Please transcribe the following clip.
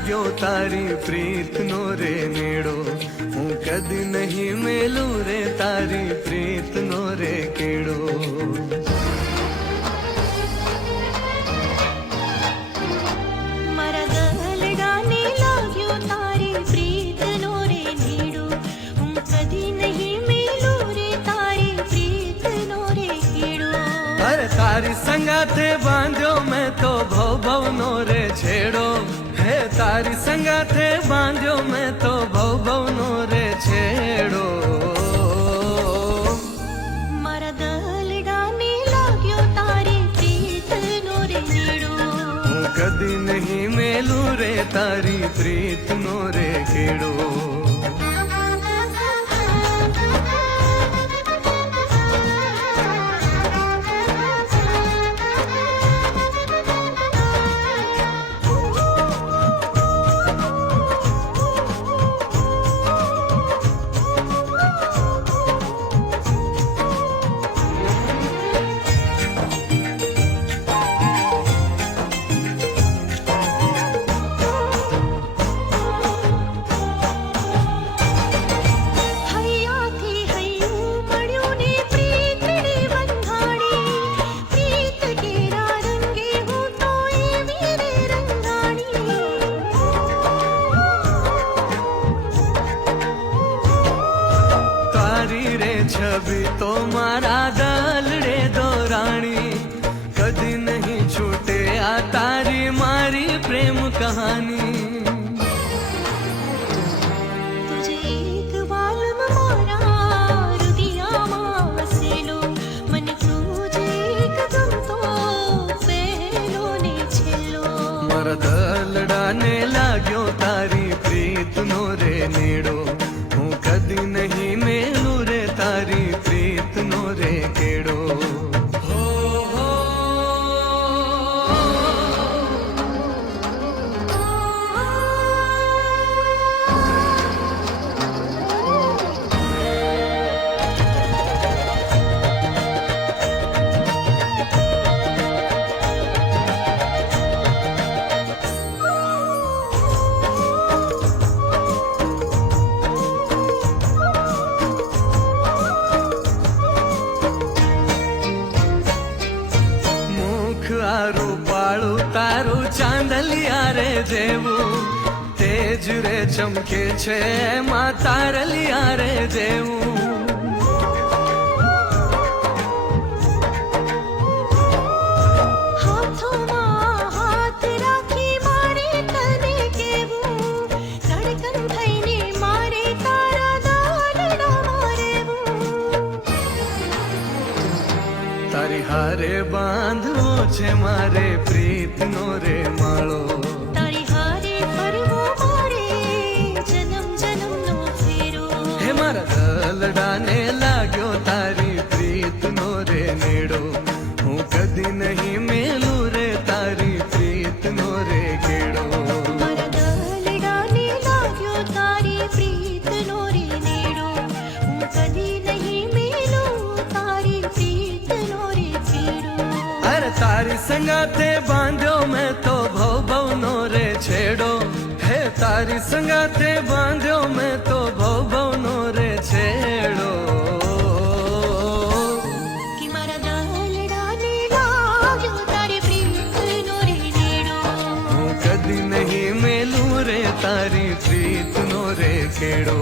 लाग्यो तारी प्रीत नो रे नेड़ो, हूँ कदी नहीं मेलू रे तारी प्रीत नो रे केड़ो। तारी संगाते बांध्यो मैं तो भव भव नो रे छेड़ो, हे तारी संगाते बांध्यो मैं तो भव भव नो रे छेड़ो। मारा दलडाने लाग्यो तारी प्रीत नो रे नेड़ो, हूँ कदी नहीं मेलू रे तारी प्रीत नो रे केड़ो। छवि तो मारा दलड़े दो रानी, कदी नहीं छूटे आ तारी मारी प्रेम कहानी। तुझे एक बालम मारा रुदिया मासेलो, मन तुझे कदम तो पहलो ने छेलो। मारा दलड़ाने लाग्यो तारी प्रीत नो रे नेड़ो, हूँ कदी नहीं मेलू रे तारी प्रीत नो रे केड़ो। रूपाळू तारू चांदलिया रे जेवू, तेज रे चमके छे मा तारलिया रे जेवू। हाथों हाथ राखी मारे तने केवू, धड़कन थईने मारे तारा दालड़ा मारेवू। तारी हारे बांधवो छे मारे प्रीत नो रे माळो, तारी हारे फरवो मारे जन्म जन्म नो फेरो। हे मारा दलडाने लाग्यो तारी प्रीत नो रे नेड़ो, हूँ कदी नहीं मेलू रे तारी प्रीत नो रे केड़ो। मारा दलडाने लाग्यो तारी प्रीत नो रे नेड़ो, हूँ कदी नहीं मेलू तारी प्रीत नो रे केड़ो। अरे तारी संगाते बांध्यो मैं तो भव भव नो रे छेड़ो, हे तारी संगाते बांध्यो मैं तो भव भव नो रे छेड़ो। कि मारा दलडाने लाग्यो तारी प्रीत नो रे नेड़ो, हूँ कदी नहीं मेलू रे तारी प्रीत नो रे केड़ो।